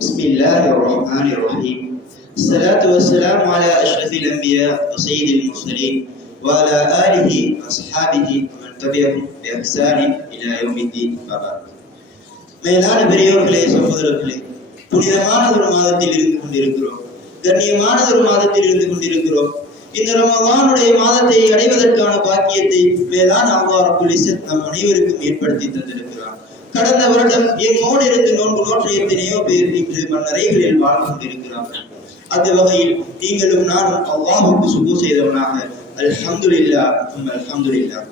بسم الله الرحمن الرحيم. الصلاة والسلام على أشرف الأنبياء وسيد المرسلين وعلى آله وأصحابه ومن تبعهم بإحسان إلى يوم الدين. மேலான பெரியோர்களே, சகோதரர்களே, புனிதமானதொரு மாதத்தில் இருந்து கொண்டிருக்கிறோம். கண்ணியமானதொரு மாதத்தில் இருந்து கொண்டிருக்கிறோம். இந்த ரமலானுடைய மாதத்தை அடைவதற்கான பாக்கியத்தை மேலான அல்லாஹ் ரப்புல் இஸ்ஸத் நம் அனைவருக்கும் ஏற்படுத்தி தந்திருக்கிறார். கடந்த வருடம் எம்மோடு இருந்து நோன்பு நோற்ற எத்தனையோ பேர் இன்று மன்னரைகளில் வாழ்ந்து கொண்டிருக்கிறார்கள். அந்த வகையில் நீங்களும் நானும் அல்லாஹ்வுக்கு சுஜூத் செய்தவனாக அல்ஹம்துலில்லாஹ் அல்ஹம்துலில்லாஹ்.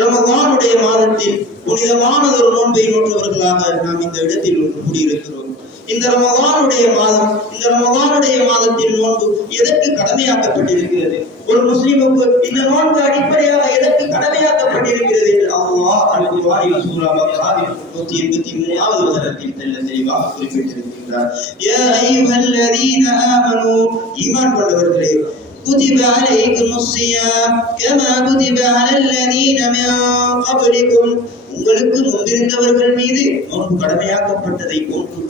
ரமலானுடைய மாதத்தில் புனிதமானதொரு நோன்பை நோற்றவர்களாக நாம் இந்த இடத்தில் ஒன்று கூடியிருக்கிறோம். இந்த ரமலானுடைய மாதத்தில் நோன்பு எதற்கு கடமையாக்கப்பட்டிருக்கிறது? ஒரு முஸ்லிமுக்கு இந்த நோன்பு அடிப்படையாக எதற்கு கடமையாக்கப்பட்டிருக்கிறது என்று அல்லாஹ் அல்-குர்ஆனில் சூரா பக்ராவில் 183வது வசனத்தில் தெளிவாக குறிப்பிட்டிருக்கிறார். யா அய்யுஹல்லதீன ஆமனூ, ஈமான் கொண்டவர்களே, كتب عليكم الصيام كما كتب على الذين من قبلكم, உங்களுக்கு முன்பிருந்தவர்கள் மீது நோன்பு கடமையாக்கப்பட்டதை போன்று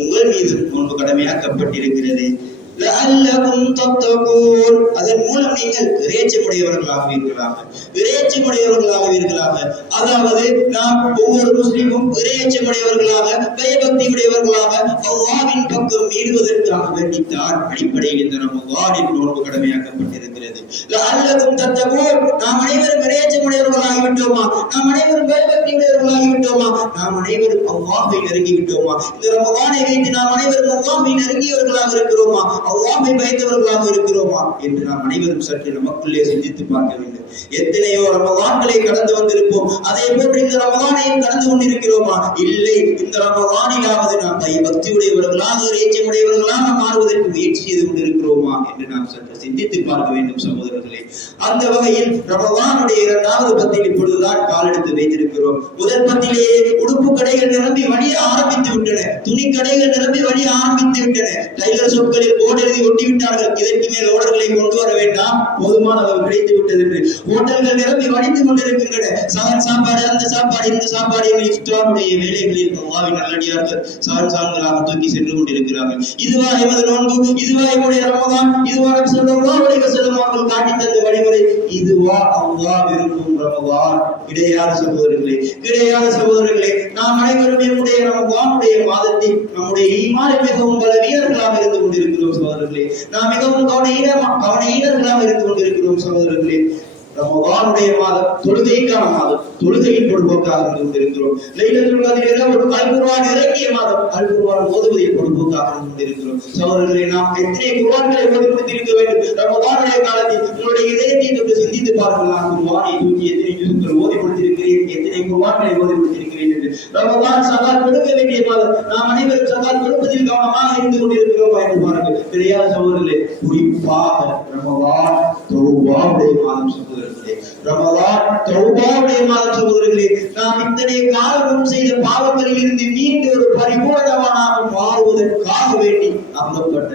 உங்கள் மீது நோன்பு கடமையாக்கப்பட்டிருக்கிறது. லஅல்லகும் தத்தகூன், அதன் மூலம் நீங்கள் இறையச்சமுடையவர்களாக. அதாவது நாம் ஒவ்வொரு முஸ்லிமும் இறையச்சமுடையவர்களாக, பயபக்தியுடையவர்களாக அல்லாஹ்வின் பக்கம் மீறுவதற்காக வேண்டித்தான் அடிப்படையில் இந்த ரமலானில் நோன்பு கடமையாக்கப்பட்டிருக்கிறது. லஅல்லகும் தத்தகூன், நாம் அனைவரும் இறையச்சமுடையவர்களாகிவிட்டோமா? நாம் அனைவரும் பயபக்தியுடையவர்களாகிவிட்டோமா? நாம் அனைவரும் அல்லாஹ்வை நெருங்கிவிட்டோமா? இந்த ரமலானை வைத்து நாம் அனைவரும் அல்லாஹ்வை நெருங்கியவர்களாக இருக்கிறோமா? அல்லாஹ்வை பயந்தவர்களாக இருக்கிறோமா என்று நாம் அனைவரும் சற்று நமக்குள்ளே சிந்தித்து பார்க்க வேண்டும். எத்தனையோ ரமலான்களை கடந்து வந்திருப்போம். அதே போன்று இந்த ரமலானையும் கடந்து கொண்டிருக்கிறோமா? இல்லை. இந்த ரமலானிலாவது நாம் பயபக்தியுடையவர்களாக, இறையச்சமுடையவர்களாக மாறுவதற்கு முயற்சி செய்து கொண்டிருக்கிறோமா என்று நாம் சற்று சிந்தித்து பார்க்க வேண்டும் சகோதரர்களே. அந்த வகையில் ரமலானுடைய 2வது பத்தில் இப்பொழுதுதான் காலெடுத்து வைத்திருக்கிறோம். முதல் பத்திலேயே உடுப்பு கடைகள் நிரம்பி வழிய ஆரம்பித்து விட்டன, துணி கடைகள் நிரம்பி வழிய ஆரம்பித்து விட்டன. டைலர் ஷாப்களில் போர்டு எழுதி ஒட்டி விட்டார்கள், இதற்கு மேல் ஆர்டர்களை கொண்டு வர வேண்டாம், போதுமான அளவு கிடைத்து விட்டது என்று. ஹோட்டல்கள் நிரம்பி வடிந்து கொண்டிருக்கின்றன. சகன் சாப்பாடு, அந்த சாப்பாடு, இந்த சாப்பாடு என்று இஃப்தாருடைய வேலைகளில் அல்லாஹ்வின் நல்லடியார்கள் சான்களாக தூக்கி சென்று கொண்டிருக்கிறார்கள். இதுவா எமது நோன்பு? இதுவா எம்முடைய ரமலான்? இதுவா நபி ஸல்லல்லாஹு அலைஹி வஸல்லம் அவர்கள் காட்டி தந்த வழிமுறை? இதுவா அல்லாஹ் விரும்பும் ரமலான்? கிடையாது சகோதரர்களே. நாம் அனைவரும் நம்முடைய ரமலானுடைய மாதத்தில் நம்முடைய ஈமானில் மிகவும் பலவீனர்களாக இருந்து கொண்டிருக்கிறோம் சகோதரர்களே. நாம் மிகவும் கவனஈனர்களாக இருந்து கொண்டிருக்கிறோம் சகோதரர்களே. ரமலானுடைய மாதம் தொழுகைக்கான மாதம், தொழுகையின் பொழுதுபோக்காக இருந்து கொண்டிருக்கிறோம். லைலத்துல் கத்ரில் ஒரு அல்-குர்ஆன் இறங்கிய மாதம், அல்-குர்ஆன் ஓதுவதில் பொழுதுபோக்காக இருந்து கொண்டிருக்கிறோம் சகோதரர்களே. நாம் எத்தனை குர்ஆன்களை ஓதி முடித்திருக்க வேண்டும் ரமலானுடைய காலத்தில்? உங்களுடைய இதயத்தை தொட்டு சிந்தித்து பாருங்கள். நான் குர்ஆனை தூக்கி எத்தனை ஜுஸ்கள் ஓதி முடித்திருக்கிறேன், எத்தனை குர்ஆன்களை ஓதி முடித்திருக்கிறேன் என்று. ரமலான் ஸகாத் கொடுக்க வேண்டிய மாதம், நாம் அனைவரும் ஸகாத் கொடுப்பதில் கவனமாக இருந்து கொண்டிருக்கிறோம் என்று பாருங்கள். கிடையாது சகோதரர்களே. குறிப்பாக ரமலான் தௌபாவுடைய மாதம் சகோதரர்களே. ரமலான் தௌபாவுடைய மாதம் சகோதரர்களே. நாம் இத்தனை காலமும் செய்த பாவங்களில் இருந்து மீண்டு ஒரு பரிபூரணமாக மாறுவதற்காக வேண்டி அருளப்பட்ட,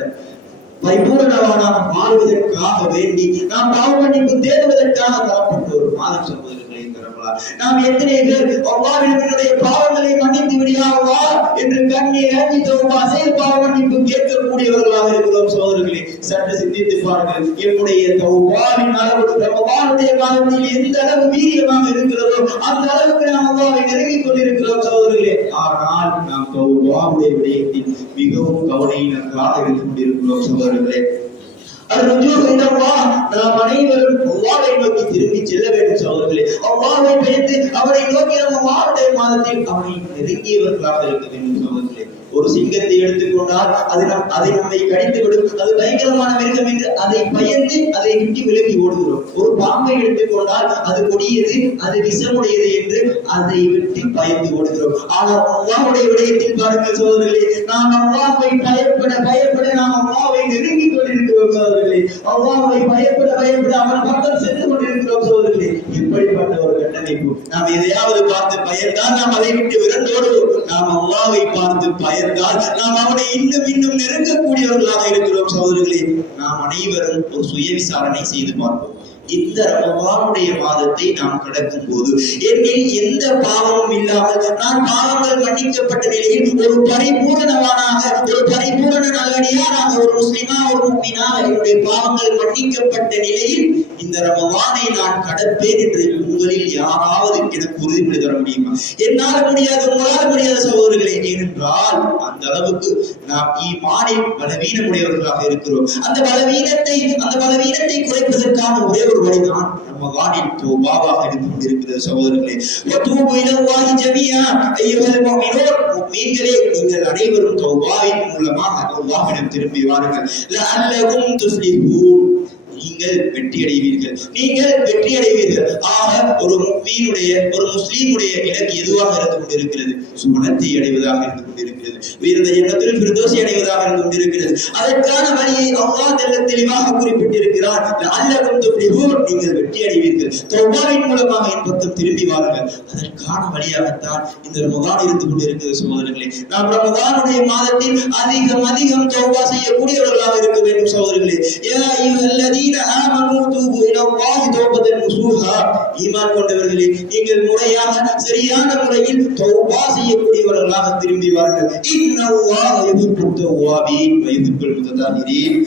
பரிபூரணமாக மாறுவதற்காக வேண்டி நாம் பாவ மன்னிப்பு தேடுவதற்காக தரப்பட்ட ஒரு மாதம் சகோதரர்களே இந்த ரமலான். நாம் எத்தனை பேர் அல்லாஹ்விடம் என்னுடைய பாவங்களை மன்னித்து விடியா அல்லாஹ் என்று கண்ணீர் அஞ்சி தௌபா செய்து பாவ மன்னிப்பு கேட்கக்கூடியவர்களாக இருக்கிறோம் சகோதரர்களே. சற்று சிந்தித்து பாருங்கள். என்னுடைய தௌபாவின் அளவு ரமலானுடைய காலத்தில் எந்த அளவு வீரியமாக இருக்கிறதோ அந்த அளவுக்கு நாம் அல்லாஹ்வை நெருங்கிக் கொண்டிருக்கிறோம் சகோதரர்களே. ஆனால் நாம் தௌபாவுடைய விடயத்தில் மிகவும் கவனஈனர்களாக இருந்து கொண்டிருக்கிறோம் சகோதரர்களே. நாம் அனைவரும் அல்லாஹ்வை நோக்கி திரும்பி செல்ல வேண்டும் சகோதரர்களே. அல்லாஹ்வை பயந்து அவரை நோக்கி நம்ம வாழுடைய மாதத்தில் அவனை நெருங்கியவர்களாக இருக்க வேண்டும் சகோதரர்களே. ஒரு சிங்கத்தை எடுத்துக்கொண்டால் அதை நம்மை கடித்து விடும், அது பயங்கரமான மிருகம் என்று அதை பயந்து அதை விட்டு விலகி ஓடுகிறோம். ஒரு பாம்பை எடுத்துக்கொண்டால் அது கொடியது, அது விஷமுடையது என்று அதை விட்டு பயந்து ஓடுகிறோம். ஆனால் அல்லாஹ்வுடைய விடயத்தில் பாருங்கள் சகோதரர்களே, நாம் அல்லாஹ்வை பயப்பட நாம் அல்லாஹ்வை நெருங்கிக் கொண்டிருக்கிறோம் சகோதரர்களே. அல்லாஹ்வை பயப்பட அவன் பக்கம் சென்று கொண்டிருக்கிறோம் சகோதரர்களே. இப்படிப்பட்ட ஒரு கட்டமைப்பு. நாம் எதையாவது பார்த்து பயந்தால் நாம் அதை விட்டு விரண்டோடுவோம். நாம் அல்லாஹ்வை பார்த்து பயந்தால் நாம் அவனை இன்னும் நெருங்கக்கூடியவர்களாக இருக்கிறோம் சகோதரர்களே. நாம் அனைவரும் ஒரு சுய விசாரணை செய்து பார்ப்போம். இந்த ரமலானுடைய மாதத்தை நாம் கடக்கும் போது என்னில் எந்த பாவமும் இல்லாமல் நான் பாவங்கள் மன்னிக்கப்பட்ட நிலையில் ஒரு பரிபூரணமானாக, ஒரு பரிபூரண நல்லடியாராக, ஒரு முஸ்லிமா, ஒரு முஃமினாக என்னுடைய பாவங்கள் மன்னிக்கப்பட்ட நிலையில் இந்த ரமலானை நான் கடப்பேன் என்று உங்களில் யாராவது எனக்கு உறுதிமொழி தர முடியுமா? என்னால் முடியாது, உங்களால் முடியாத சகோதரர்களே. ஏனென்றால் அந்த அளவுக்கு நாம் ஈமானில் பலவீனமுடையவர்களாக இருக்கிறோம். அந்த பலவீனத்தை குறைப்பதற்கான ஒரே ஒரு வழிதான் ரமலானில் தௌபாவாக இருந்து கொண்டிருக்கிறது சகோதரர்களே. வதூபு இலல்லாஹி ஜமீஆ அய்யுஹல் முஃமினூன், முஃமின்களே நீங்கள் அனைவரும் தௌபாவின் மூலமாக அல்லாஹ்விடம் திரும்பி வாருங்கள். லஅல்லகும் துஃப்லிஹூன், நீங்கள் வெற்றி அடைவீர்கள். ஆக ஒரு முஃமினுடைய, ஒரு முஸ்லிமுடைய இலக்கு எதுவாக இருந்து கொண்டிருக்கிறது? சுவனத்தை அடைவதாக இருந்து கொண்டிருக்கிறது, உயர்ந்த ஜன்னத்துல் ஃபிர்தௌஸை அடைவதாக இருந்து கொண்டிருக்கிறது. அதற்கான வழியை அல்லாஹ் தெளிவாக குறிப்பிட்டிருக்கிறார். லஅல்லகும் துஃப்லிஹூன், நீங்கள் வெற்றி அடைவீர்கள், தௌபாவின் மூலமாக என் பக்கம் திரும்பி வாருங்கள். அதற்கான வழியாகத்தான் இந்த ரமலான் இருந்து கொண்டிருக்கிறது சகோதரர்களே. நாம் ரமலானுடைய மாதத்தில் அதிகம் தௌபா செய்யக்கூடியவர்களாக இருக்க வேண்டும் சகோதரர்களே. யா அய்யுஹல்லதீன ஆமனூ தூபு இலல்லாஹி தௌபத்தன் நஸூஹா, ஈமான் கொண்டவர்களே நீங்கள் முறையாக சரியான முறையில் தௌபா செய்யக்கூடியவர்களாக திரும்பி வாருங்கள். இன்னல்லாஹ யுஹிப்புத் தவ்வாபீன் வ யுஹிப்புல் முத்ததாஹிரீன்,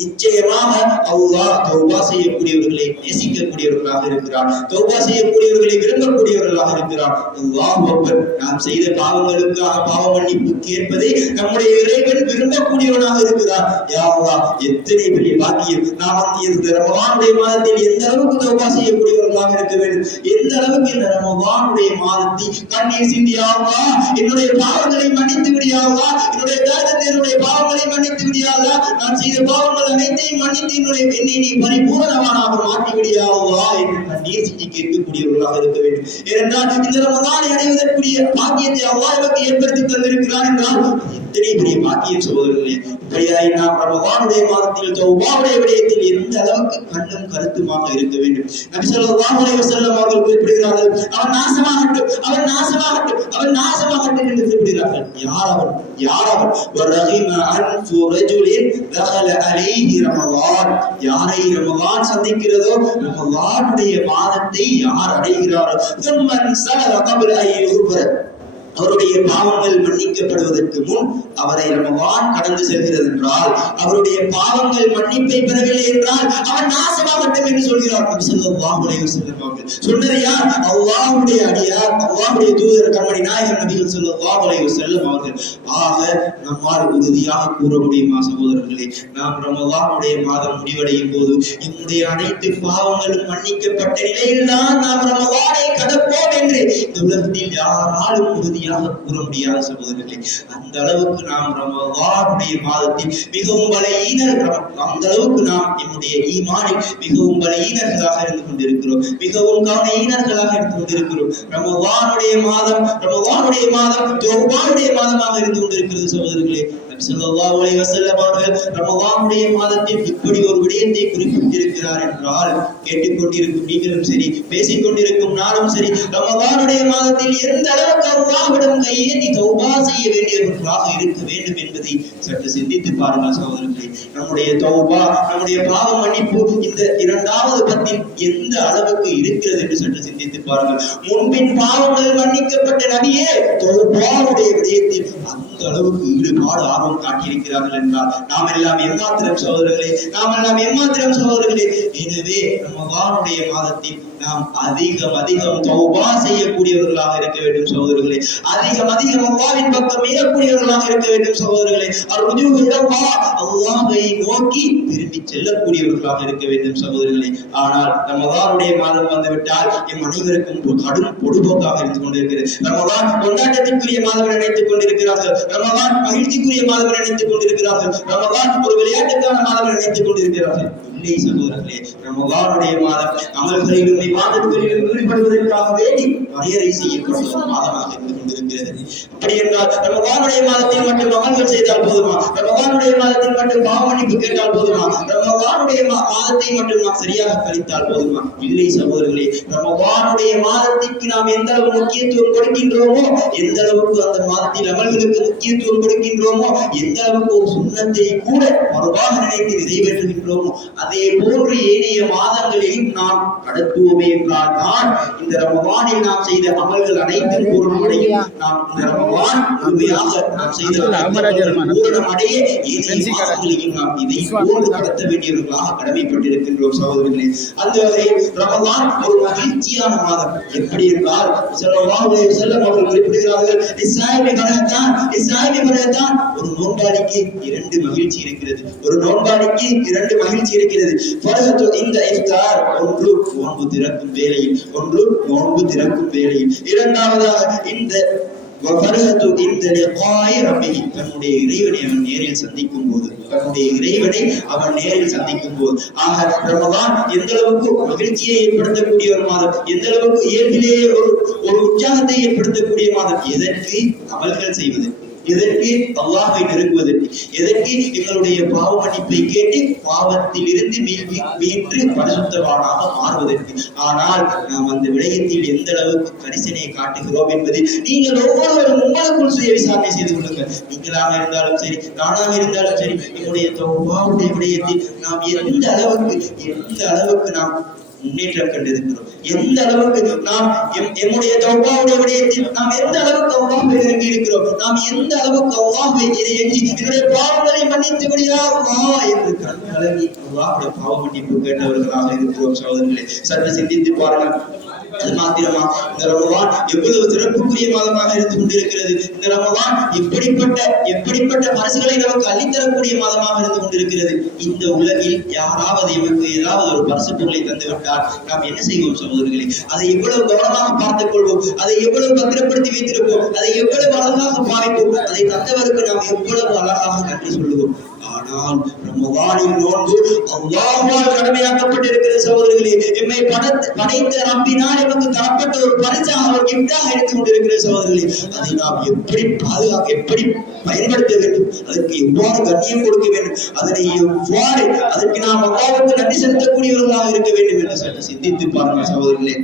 நிச்சயமாக அல்லாஹ் தௌபா செய்யக்கூடியவர்களை நேசிக்கக்கூடியவர்களாக இருக்கிறார், தௌபா செய்யக்கூடியவர்களை விரும்பக்கூடியவர்களாக இருக்கிறார். அல்லாஹ் அக்பர். நாம் செய்த பாவங்களுக்காக பாவ மன்னிப்பு கேட்பதை நம்முடைய இறைவன் விரும்பக்கூடியவனாக இருக்கிறார். யா அல்லாஹ், எத்தனை பெரிய பாக்கியம்! நாம் இந்த ரமலானுடைய மாதத்தில் எந்த அளவுக்கு தௌபா செய்யக்கூடியவர்களாக இருக்க வேண்டும், எந்த அளவுக்கு இந்த ரமலானுடைய மாதத்தை கண்ணீர் சிந்தி யா அல்லாஹ் என்னுடைய பாவங்களை மன்னித்து விடு யா அல்லாஹ், என்னுடைய தாயத்தினுடைய பாவங்களை மன்னித்து விடு யா அல்லாஹ், நான் செய்த பாவங்கள் அனைத்தையும் மன்னித்து என்னை நீ பரிபூரணமானாக மாற்றி விடு யா அல்லாஹ் என்று கண்ணீர் சிந்தி கேட்கக்கூடியவர்களாக இருக்க வேண்டும். ஏனென்றால் இந்த ரமலானை அடைவதற்குரிய பாக்கியத்தை அல்லாஹ் நமக்கு ஏற்படுத்தி தந்திருக்கிறான் என்றால் எத்தனை பெரிய பாக்கியம் சகோதரர்களே. இப்படியாய் நாம் ரமலானுடைய மாதத்தில் தௌபாவுடைய விடயத்தில் எந்த அளவுக்கு கண்ணும் கருத்துமாக இருக்க வேண்டும். நபி ஸல்லல்லாஹு அலைஹி வஸல்லம் அவர்கள் குறிப்பிடுகிறார்கள், அவன் நாசமாகட்டும் என்று குறிப்பிடுகிறார்கள். யார் அவன்? வரஹிம அன்ஃபு ரஜுலின் தகல அலைஹி ரமலான், யாரை ரமலான் சந்திக்கிறதோ, ரமலானுடைய மாதத்தை யார் அடைகிறாரோ, சும்மன் ஸலவ கப்ல அய்யுஹுபர, அவருடைய பாவங்கள் மன்னிக்கப்படுவதற்கு முன் அவரை ரமலான் கடந்து செல்கிறது என்றால், அவருடைய பாவங்கள் மன்னிப்பை பெறவில்லை என்றால் அவன் நாசமாகட்டும் என்று சொல்கிறார் நபி ஸல்லல்லாஹு அலைஹி வஸல்லம் அவர்கள். சொன்னது யார்? அல்லாஹ்வுடைய அடியார், அல்லாஹ்வுடைய தூதர் கண்மணி நாயகம் நபிகள் ஸல்லல்லாஹு அலைஹி வஸல்லம் அவர்கள். ஆக நம்மால் உறுதியாக கூற முடியுமா சகோதரர்களே, நாம் ரமலானுடைய மாதம் முடிவடையும் போது நம்முடைய அனைத்து பாவங்களும் மன்னிக்கப்பட்ட நிலையில் தான் நாம் ரமலானை கடப்போம் என்று இந்த உலகத்தில் யாராலும் உறுதியாக கூற முடியாத சகோதரர்களே. அந்த அளவுக்கு நாம் ரமலானுடைய மாதத்தில் மிகவும் பலவீனர்கள், அந்த அளவுக்கு நாம் நம்முடைய ஈமானில் மிகவும் பலவீனர்களாக இருந்து கொண்டிருக்கிறோம், மிகவும் கவனஈனர்களாக இருந்து கொண்டிருக்கிறோம். ரமலானுடைய மாதம் தௌபாவுடைய மாதமாக இருந்து கொண்டிருக்கிறது சகோதரர்களே. நபி ஸல்லல்லாஹு அலைஹி வஸல்லம் அவர்கள் ரமலானுடைய மாதத்தில் இப்படி ஒரு விடயத்தை குறிப்பிட்டிருக்கிறார் என்றால், கேட்டுக்கொண்டிருக்கும் நீங்களும் சரி, பேசிக் கொண்டிருக்கும் நானும் சரி, ரமலானுடைய மாதத்தில் எந்த அளவுக்கு அல்லாஹ்விடம் கையேந்தி தௌபா செய்ய வேண்டியவர்களாக இருக்க வேண்டும் என்பதை சற்று சிந்தித்து பாருங்கள் சகோதரர்களே. நம்முடைய தௌபா, நம்முடைய பாவ மன்னிப்பு இந்த இரண்டாவது பத்தில் எந்த அளவுக்கு இருக்கிறது என்று சற்று சிந்தித்து பாருங்கள். முன்பின் பாவங்கள் மன்னிக்கப்பட்ட நபியே தௌபாவுடைய விடயத்தில் அந்த அளவுக்கு ஈடுபாடு ஆர்வம் காட்டியிருக்கிறார்கள் என்றால் நாம் எல்லாம் எம்மாத்திரம் சகோதரர்களே. எனவே ரமலானுடைய மாதத்தில் நாம் அதிகம் தௌபா செய்யக்கூடியவர்களாக இருக்க வேண்டும் சகோதரர்களே. அதிகம் அல்லாஹ்வின் பக்கம் மீறக்கூடியவர்களாக இருக்க வேண்டும் சகோதரர்களே. அர்ஜூ இலல்லாஹ், அல்லாஹ்வை நோக்கி திரும்பி செல்லக்கூடியவர்களாக இருக்க வேண்டும் சகோதரர்களே. ஆனால் ரமலானுடைய மாதம் வந்துவிட்டால் எம் அனைவருக்கும் கடும் பொடுபோக்காக இருந்து கொண்டிருக்கிறது. ரமலான் கொண்டாட்டத்திற்குரிய மாதம் நினைத்துக் கொண்டிருக்கிறார்கள், ரமலான் மகிழ்ச்சிக்குரிய மாதம் நினைத்துக் கொண்டிருக்கிறார்கள், ரமலான் ஒரு விளையாட்டுக்கான மாதம் நினைத்துக் கொண்டிருக்கிறார்கள். இல்லை சகோதரர்களே, ரமலானுடைய மாதம் அமல்களிலும் இபாதத்துகளிலும் ஈடுபடுவதற்காக வேண்டி வரையறை செய்யப்பட்ட மாதமாக இருந்து கொண்டிருக்கிறது. அப்படி என்றால் ரமலானுடைய மாதத்தில் மட்டும் அமல்கள் செய்தால் போதுமா? ரமலானுடைய மாதத்தில் மட்டும் பாவமன்னிப்பு கேட்டால் போதுமா? ரமலானுடைய மாதத்தை மட்டும் நாம் சரியாக கழித்தால் போதுமா? இல்லை சகோதரர்களே, ரமலானுடைய மாதத்திற்கு நாம் எந்த அளவு முக்கியத்துவம் கொடுக்கின்றோமோ, எந்த அளவுக்கு அந்த மாதத்தில் அமல்களுக்கு முக்கியத்துவம் கொடுக்கின்றோமோ, எந்த அளவுக்கு ஒரு சுன்னத்தை கூட மறுபாக நினைத்து நிறைவேற்றுகின்றோமோ, அதே போன்று ஏனைய மாதங்களிலும் நாம் கடத்துவோமே என்றால் தான் இந்த ரமலானில் நாம் செய்த அமல்கள் அனைத்தும் பூரணமடையும். நாம் இந்த ரமலான் முழுமையாக நாம் செய்த பூரணமடைய ஏனைய மாதங்களையும் நாம் இதை போன்று கடத்த வேண்டியவர்களாக கடமைப்பட்டிருக்கின்றோம் சகோதரர்களே. அந்த வகையில் ரமலான் ஒரு மகிழ்ச்சியான மாதம். எப்படி என்றால் ஸல்லல்லாஹு அலைஹி வஸல்லம் அவர்கள் குறிப்பிடுகிறார்கள், ஒரு நோன்பாளிக்கு 2 மகிழ்ச்சி இருக்கிறது. ஒரு நோன்பாளிக்கு 2 மகிழ்ச்சி இருக்கிறது. இந்த இஃப்தார், ஒன்று நோன்பு திறக்கும் வேளையில், ஒன்று நோன்பு திறக்கும் வேளையில். இரண்டாவதாக இந்த தன்னுடைய இறைவனை அவன் நேரில் சந்திக்கும் போது, தன்னுடைய இறைவனை அவன் நேரில் சந்திக்கும் போது. ஆக ரமலான் எந்த அளவுக்கு மகிழ்ச்சியை ஏற்படுத்தக்கூடிய ஒரு மாதம், எந்த அளவுக்கு இயல்பிலேயே ஒரு உற்சாகத்தை ஏற்படுத்தக்கூடிய மாதம். எதற்கு? அமல்கள் செய்வது, எதற்கு? அல்லாஹ்வை நெருங்குவதற்கு, எதற்கு? எங்களுடைய பாவ மன்னிப்பை கேட்டு பாவத்தில் இருந்து மீட்டு பரிசுத்தவானாக மாறுவதற்கு. ஆனால் நாம் அந்த விடயத்தில் எந்த அளவுக்கு கரிசனையை காட்டுகிறோம் என்பது நீங்கள் ஒவ்வொருவரும் உங்களுக்குள் சுய விசாரணை செய்து கொள்ளுங்கள். நீங்களாக இருந்தாலும் சரி, நானாக இருந்தாலும் சரி, எங்களுடைய தௌபாவுடைய விடயத்தில் நாம் எந்த அளவுக்கு நாம் முன்னேற்றம் கண்டிருக்கிறோம், எந்த அளவுக்கு நாம் எம்முடைய தௌபாவுடைய விடயத்தில் நாம் எந்த அளவுக்கு அல்லாஹ்வை நெருங்கி இருக்கிறோம், நாம் எந்த அளவுக்கு அல்லாஹ்வை எண்ணி என்னுடைய பாவங்களை மன்னித்து விடியா அல்லாஹ் என்று கலங்கி அல்லாஹ்வுடைய பாவ மன்னிப்பு கேட்டவர்களாக இருக்கிறோம் சகோதரர்களே. சற்று சிந்தித்து பாருங்கள். அது மாத்திரமா இந்த ரமலான் எவ்வளவு சிறப்புக்குரிய மாதமாக இருந்து கொண்டிருக்கிறது. இந்த ரமலான் எப்படிப்பட்ட பரிசுகளை நமக்கு அள்ளித்தரக்கூடிய மாதமாக இருந்து கொண்டிருக்கிறது. இந்த உலகில் யாராவது எமக்கு ஏதாவது ஒரு பரிசு பொருளை தந்துவிட்டால் நாம் என்ன செய்வோம் சகோதரர்களே? அதை எவ்வளவு கவனமாக பார்த்துக் கொள்வோம், அதை எவ்வளவு பத்திரப்படுத்தி வைத்திருப்போம், அதை எவ்வளவு அழகாக பாவிப்போம், அதை தந்தவருக்கு நாம் எவ்வளவு அழகாக நன்றி சொல்லுவோம். ஆனால் ரமலானின் நோன்பு அல்லாஹ்வால் கடமையாக்கப்பட்டிருக்கிற சகோதரர்களே, எம்மை படைத்த ரப்பினால் நமக்கு தரப்பட்ட ஒரு பரிசாக, ஒரு கிஃப்டாக எடுத்துக் கொண்டிருக்கிற சகோதரர்களே, அதை நாம் எப்படி பாதுகாக்க, எப்படி பயன்படுத்த வேண்டும், அதற்கு எவ்வாறு கண்ணியம் கொடுக்க வேண்டும், அதனை எவ்வாறு அதற்கு நாம் அல்லாஹ்வுக்கு நன்றி செலுத்தக்கூடியவர்களாக இருக்க வேண்டும் என்று சற்று சிந்தித்து பாருங்கள் சகோதரர்களே.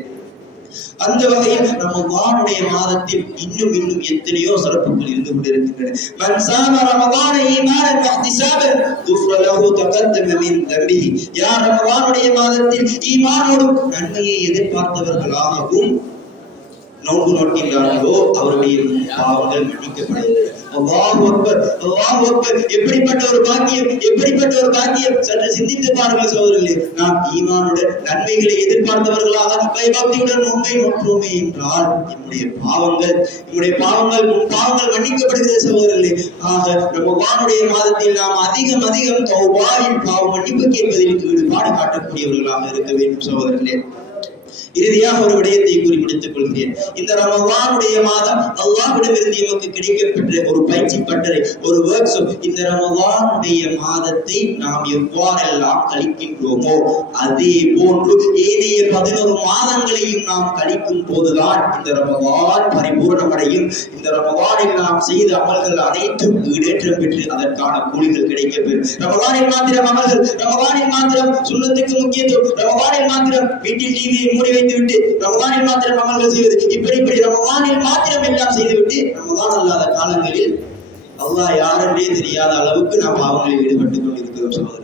அந்த வகையில் ரமலானுடைய மாதத்தில் இன்னும் எத்தனையோ சிறப்புகள் இருந்து கொண்டிருக்கின்றன. மன் ஸாம ரமலான ஈமானன் வஹ்திஸாபன் குஃப்ர லஹு தகத்தம மின் தம்பிஹி. யார் ரமலானுடைய மாதத்தில் ஈமானோடு நன்மையை எதிர்பார்த்தவர்களாகவும் நோன்பு நோக்கின்றார்களோ அவருடைய பாவங்கள் மன்னிக்கப்படுகின்றன. அல்லாஹ் அக்பர், அல்லாஹ் அக்பர். எப்படிப்பட்ட ஒரு பாக்கியம்! சற்று சிந்தித்து பாருங்கள் சகோதரர்களே. நாம் ஈமானுடன் நன்மைகளை எதிர்பார்த்தவர்களாக பயபக்தியுடன் நோன்பை நோற்றோமே என்றால் நம்முடைய பாவங்கள் மன்னிக்கப்படுகிறது சகோதரர்களே. ஆக ரமலானுடைய மாதத்தில் நாம் அதிகம் தௌபாவில் பாவ மன்னிப்பு கேட்பதில் ஈடுபாடு காட்டக்கூடியவர்களாக இருக்க வேண்டும் சகோதரர்களே. இறுதியாக ஒரு விடயத்தை கூறி முடித்துக் கொள்கிறேன். இந்த ரமலானுடைய மாதம் அல்லாஹ்விடமிருந்து நமக்கு கிடைக்கப்பெற்ற ஒரு பயிற்சி பட்டறை, ஒரு ஒர்க் ஷாப். இந்த ரமலானுடைய மாதத்தை நாம் எவ்வாறெல்லாம் கழிக்கின்றோமோ அதே போன்று ஏனைய 11 மாதங்களையும் நாம் கழிக்கும் போதுதான் இந்த ரமலான் பரிபூர்ணமடையும். இந்த ரமலானில் நாம் செய்த அமல்கள் அனைத்தும் ஈடேற்றம் பெற்று அதற்கான கூலிகள் கிடைக்கப்பெறும். ரமலானில் மாத்திரம் அமல்கள், ரமலானில் மாத்திரம் சுன்னத்துக்கு முக்கியத்துவம், ரமலானில் மாத்திரம் வீட்டில் டிவியை மூடி வைத்துவிட்டு ரமலானில் மாத்திரம் அமல்கள் செய்வது, இப்படி ரமலானில் மாத்திரம் எல்லாம் செய்துவிட்டு ரமலான் அல்லாத காலங்களில் அல்லாஹ் யாரென்றே தெரியாத அளவுக்கு நாம் பாவங்களில் ஈடுபட்டுக் கொண்டிருக்கிறோம் சகோதரர்களே.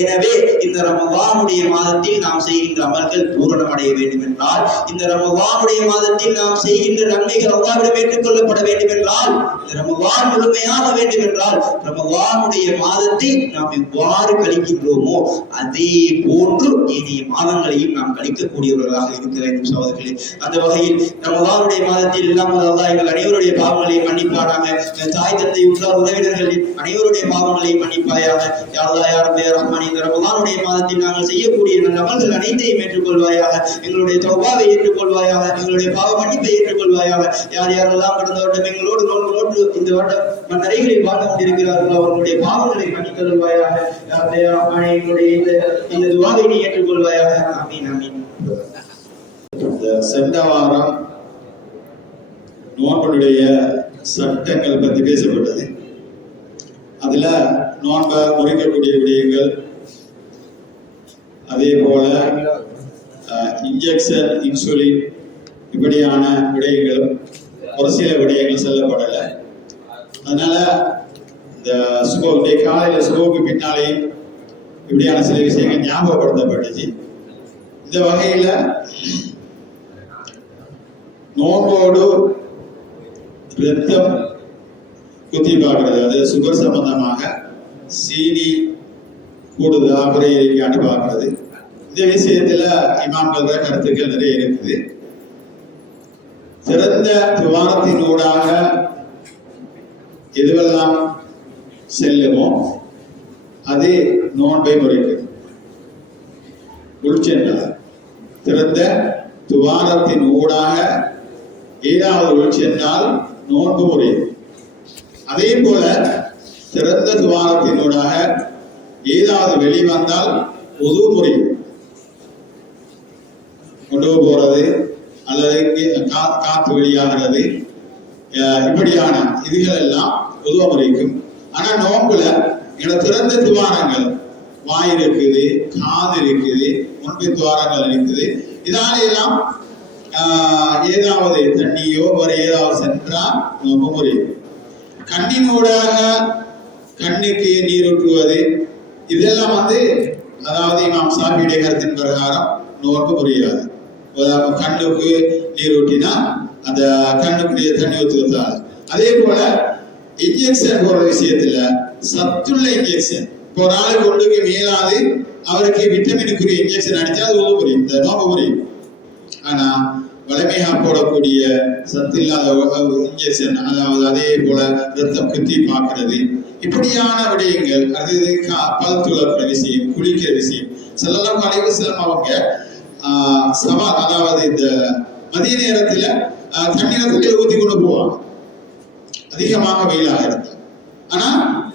எனவே இந்த ரமலானுடைய மாதத்தில் நாம் செய்கின்ற அமல்கள் பூரணமடைய வேண்டும் என்றால், இந்த ரமலானுடைய மாதத்தில் நாம் செய்கின்ற நன்மைகள் அல்லாஹ்விடம் ஏற்றுக்கொள்ளப்பட வேண்டும் என்றால், இந்த ரமலான் முழுமையாக வேண்டும் என்றால், ரமலானுடைய மாதத்தை நாம் எவ்வாறு கழிக்கின்றோமோ அதே போன்று ஏனைய மாதங்களையும் நாம் கழிக்கக்கூடியவர்களாக இருக்க வேண்டும் சகோதரர்களே. அந்த வகையில் ரமலானுடைய மாதத்தில் எல்லாம் அல்லாஹ் எங்கள் அனைவருடைய பாவங்களை மன்னிப்பானாக. தாய் தந்தை உற்றார் உறவினர்கள் அனைவருடைய பாவங்களை மன்னிப்பாயாக. யா அல்லாஹ் யா ரப்பி யா ரஹ்மான், இந்த ரமலானுடைய மாதத்தில் நாங்கள் செய்யக்கூடிய நல்ல அமல்கள் அனைத்தையும் ஏற்றுக்கொள்வாயாக. எங்களுடைய தௌபாவை ஏற்றுக்கொள்வாயாக, எங்களுடைய பாவ மன்னிப்பை ஏற்றுக்கொள்வாயாக. யாரெல்லாம் கடந்த வருடம் எங்களோடு நோன்பு இந்த வருடம் மன்னரைகளில் வாழ்ந்து கொண்டிருக்கிறார்களோ அவர்களுடைய பாவங்களை மன்னித்தருள்வாயாக. யா ரப்பி யா ரஹ்மான், எங்களுடைய இந்த துஆவை நீ ஏற்றுக்கொள்வாயாக. ஆமீன் ஆமீன். சென்ற வாரம் நோன்புடைய சட்டங்கள் பற்றி பேசப்பட்டது. அதுல நோன்பை முறைக்கக்கூடிய விடயங்கள், அதே போல இன்ஜெக்ஷன், இன்சுலின், இப்படியான விடயங்களும் ஒரு சில விடயங்கள் செல்லப்படலை. அதனால இந்த காலையில் சுபோக்கு பின்னாலே இப்படியான சில விஷயங்கள் ஞாபகப்படுத்தப்பட்டுச்சு. இந்த வகையில நோம்போடு ரத்தம் குத்தி பார்க்கறது, அது சுகர் சம்பந்தமாக சீனி கூடுதலா குறையிருக்கான்னு பார்க்கறது. இந்த விஷயத்துல இமாம்கள கருத்துக்கள் நிறைய இருக்குது. சிறந்த துவாரத்தினூடாக எதுவெல்லாம் செல்லுமோ அது நோன்பை முறைக்கும். உள்சென்றால் திறந்த துவாரத்தின் ஊடாக ஏதாவது உள்சென்றால் நோன்பு முறையும். அதே போல திறந்த துவாரத்தினூடாக ஏதாவது வெளிவந்தால் உது முறையும். கொண்டு போறது அல்லது காத்து வெளியாகிறது, இப்படியான இதுகள் எல்லாம் உதவ முறைக்கும். ஆனா நோன்புல திறந்த துவாரங்கள் வாய் இருக்குது, காது இருக்குது, முன்பு துவாரங்கள் இருக்குது. இதனால எல்லாம் ஏதாவது தண்ணியோ வேற ஏதாவது சென்றா நோன்பு முறையும். கண்ணினூடாக கண்ணுக்கு நீர் ஊற்றுவது இதெல்லாம் அதாவது இமாம் ஷாஃபியுடைய கருத்தின் பிரகாரம் நோன்பு புரியாது. கண்ணுக்கு நீர் ஊற்றினா அந்த கண்ணுக்குரிய தண்ணி ஊற்றுவதால். அதே போல இன்ஜெக்ஷன் போற விஷயத்துல சத்துள்ள இன்ஜெக்ஷன் இப்போ ஒரு ஆளுக்கு ஒன்றுக்கு மேலாது அவருக்கு விட்டமினுக்குரிய இன்ஜெக்ஷன் அடிச்சா அது உதவு புரியும், இந்த நோன்பு புரியும். ஆனா வலிமையா போடக்கூடிய சத்து இல்லாத இன்ஜெக்ஷன், அதாவது அதே போல ரத்தம் குத்தி பார்க்கிறது, இப்படியான விடயங்கள், அது பல் துளக்கிற விஷயம், குளிக்கிற விஷயம். ஸல்லல்லாஹு அலைஹி வஸல்லம் அவங்க சவால், அதாவது இந்த மதிய நேரத்துல தண்ணீரத்தை ஊத்தி கொண்டு போவாங்க, அதிகமாக வெயிலாக இருந்தா. ஆனா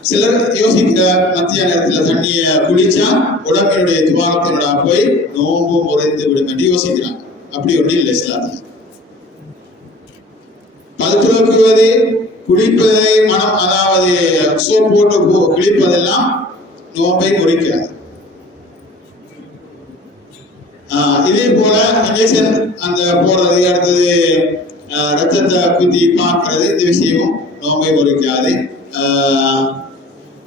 சிலர் யோசிக்கிற மத்திய நேரத்துல தண்ணிய குளிச்சா உடம்பினுடைய துவாரத்தினோட போய் நோம்பு முறைந்து விடும் என்று யோசிக்கிறாங்க. அப்படி ஒன்று இல்லை இஸ்லாத்துல. பல் துலக்குவது, குளிப்பதை மனம், அதாவது சோப் போட்டு குளிப்பதெல்லாம் நோம்பை முறிக்கிறது. இதே போல இன்ஜெக்ஷன் அந்த போடுறது, அடுத்தது ரத்தத்தை குத்தி பார்க்கறது, இந்த விஷயமும் நோம்பை முறிக்காது.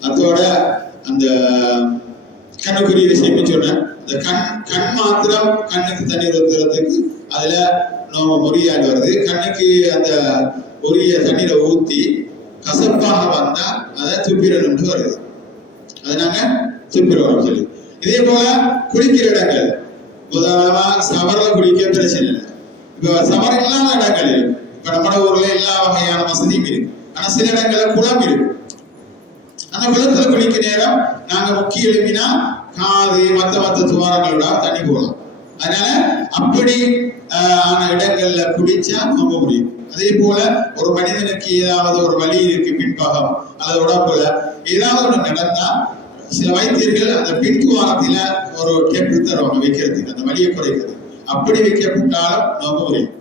அதோட அந்த கண்ணுக்குரிய விஷயம் சொன்னேன், இந்த கண் மாத்திரம் கண்ணுக்கு தண்ணீர் ஊத்துறதுக்கு அதுல நோம்பு முறியாது வருது. கண்ணுக்கு அந்த உரிய தண்ணீரை ஊத்தி கசப்பாக வந்தா அதை துப்பிரன்னு வருது, அது நாங்க துப்பிரோம் சொல்லி. இதே போல குளிக்கிற இடங்கள், உதாரணமா சவர்ல குளிக்க பிரச்சனை இல்லை. இப்ப சவர் இல்லாத இடங்கள் இருக்கு. இப்ப நம்ம ஊர்ல எல்லா வகையான வசதியும் இருக்கு. ஆனா சில இடங்கள்ல குளம் இருக்கு. அந்த குளத்துல குளிக்க நேரம் நாங்க முக்கி எழுப்பினா காது மத்த துவாரங்களோட தண்ணி போகலாம். அதனால அப்படி ஆன இடங்கள்ல குடிச்சா நம்ப முடியும். அதே போல ஒரு மனிதனுக்கு ஏதாவது ஒரு வலி இருக்கு, பின்பாகம் அல்லது உடம்புல ஏதாவது ஒண்ணு நடந்தா சில வைத்தியர்கள் அந்த பின்துவாரத்தில ஒரு டேப் தருவாங்க வைக்கிறதுக்கு, அந்த வலியை குறைக்கிறது. அப்படி வைக்கப்பட்டாலும் நம்ப முடியும்.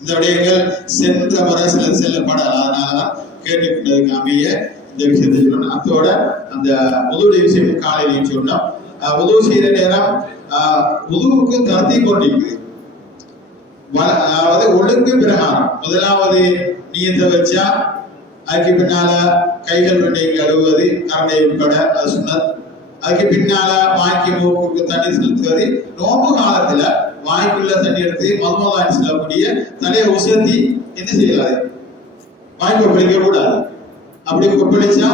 இந்த விடயங்கள் சென்ற முறை சிலர் செல்லப்படாது. அதனாலதான் கேட்டுக்கிட்டதுக்கு அமைய இந்த விஷயத்தை சொல்லணும். அதோட அந்த உதவுடைய விஷயம் காலையில் சொன்னோம். உதவு செய்த நேரம் உதவுக்கு தரத்தி கொண்டிருக்கு. அதாவது ஒழுங்கு பிரகாரம் முதலாவது நீயத்தை வச்சா, அதுக்கு பின்னால கைகள் ரெண்டையும் கழுவுவது, கரண்டை உட்பட அது சொன்னது. அதுக்கு பின்னால வாய்க்கு மூக்குக்கு தண்ணி செலுத்துவது. நோம்பு காலத்துல வாய்க்குள்ள தண்ணி எடுத்து மதுமதான்னு சொல்லக்கூடிய தலையை உசர்த்தி என்ன செய்யலாது, வாய்க்கு கொப்பளிக்க கூடாது. அப்படி கொப்பளிச்சா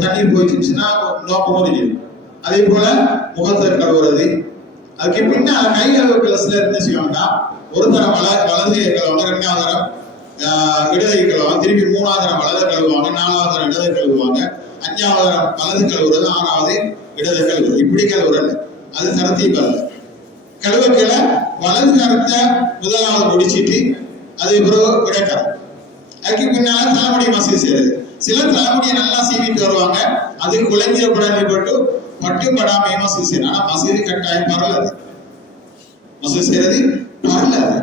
தண்ணீர் போயிடுச்சுன்னா நோம்பு முடியும். அதே போல முகத்தை கழுவுறது. அதுக்கு பின்னால கை கழுவுக்கள் சில என்ன செய்வாங்கன்னா, ஒரு தரம் வலது கழுவாங்க, ரெண்டாவது தரம் இடதை கழுவாங்க, திருப்பி மூணாவது தரம் வலதை கழுவுவாங்க, நாலாவது தரம் இடதை கழுவுவாங்க, அஞ்சாவது தரம் வலது கழுவுறது, ஆறாவது இடதை கழுவுறது. இப்படி கழுவுறது அது தரத்தீப் அல்ல. கழுவக்களை வலது கரத்தை முதலாவது முடிச்சிட்டு அது பிறகு விடக்கரம். அதுக்கு பின்னால தலைமுடி மசூதி செய்யறது. சில தலைமுடியை நல்லா சீவிட்டு வருவாங்க, அது குழந்தைய போட்டு படாம மசூதி செய்யணும். ஆனா மசூதி கட்டாயம் பரவாது, மசூதி செய்யறது பரவாது.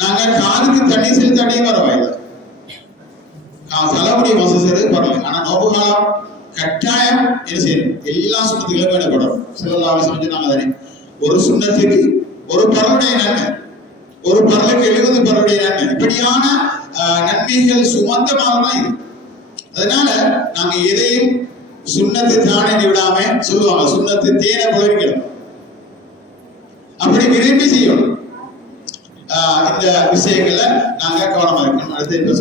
நாங்க காதுக்கு தண்ணி செலுத்தாடியும் பரவாயில்லை, தலைமுடி மசூதி செய்யறது பரவாயில்லை. ஆனா நோபு காலம் கட்டாயம் என்ன செய்யணும், எல்லா சுண்ணத்துகளும் வேண்டப்படும். ஸல்லல்லாஹு அலைஹி வஸல்லம் சொன்னாங்க தானே, ஒரு சுண்ணத்துக்கு ஒரு பரவுடைய நன்மை, ஒரு பரலுக்கு 70 பரவுடைய நன்மை. இப்படியான நன்மைகள் சுமந்தமாக தான் இது. அதனால நாங்க எதையும் சுண்ணத்து தானே விடாம சொல்லுவாங்க, சுண்ணத்து தேனை புலவிக்கணும். அப்படி விரும்பி செய்யணும். இந்த விஷயங்களை நாங்க கவனமா இருக்கணும். அடுத்து இப்ப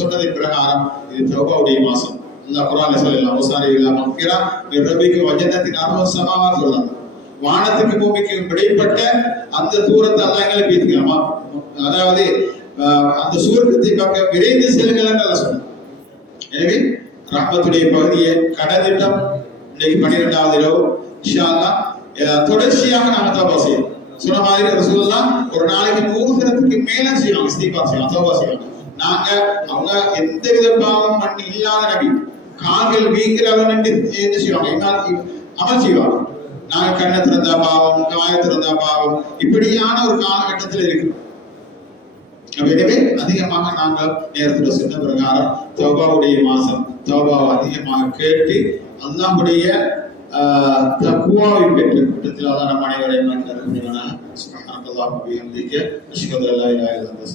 சொன்னதின் பிரகாரம் இது தௌபாவுடைய மாசம். அல்லாஹ் குர்ஆன்ல சொல்லலாம், முசாரி இல்லாம மக்ரா ரப்பிக்கு வஜனத்தின் அர்ஹ சமாவா சொல்லலாம். வானத்துக்கு பூமிக்கு இடைப்பட்ட அந்த தூரத்தை அல்லாஹ் எங்களுக்கு பேசிக்கலாமா, அதாவது அந்த சூரியத்தை பார்க்க விரைந்து செல்லுங்கள் என்று சொன்னார். எனவே ரஹ்மத்துடைய பகுதியை கடந்திட்டம். இன்னைக்கு 12வது இரவு இன்ஷா அல்லாஹ் தொடர்ச்சியாக நாம தௌபா செய்யணும். சொன்ன மாதிரி ரசூலுல்லாஹ் ஒரு நாளைக்கு 100 தடவைக்கு மேல செய்வாங்க, இஸ்திக்பார் செய்வாங்க, தௌபா செய்வாங்க. நாங்க அவங்க எந்த வித பாவம் பண்ணி இல்லாத நபி, கால்கள் வீங்கிறவன் என்ன செய்வாங்க, அமல் செய்வாங்க. நாங்க கண்ணை திறந்தா பாவம், காய திறந்தா பாவம், இப்படியான ஒரு காலகட்டத்தில் இருக்கு. எனவே அதிகமாக நாங்கள் நேரத்தில் சொன்ன பிரகாரம் தௌபாவுடைய மாசம், தௌபாவை அதிகமாக கேட்டு அல்லாஹ்வுடைய தக்வாவை பெற்ற கூட்டத்தில் அல்லாஹ் நம் அனைவரையும் கருதுகிறானாக. சுப்ஹானல்லாஹி வ பிஹம்திஹி அஷ்ஹது அல்லா இலாஹா இல்லல்லாஹ்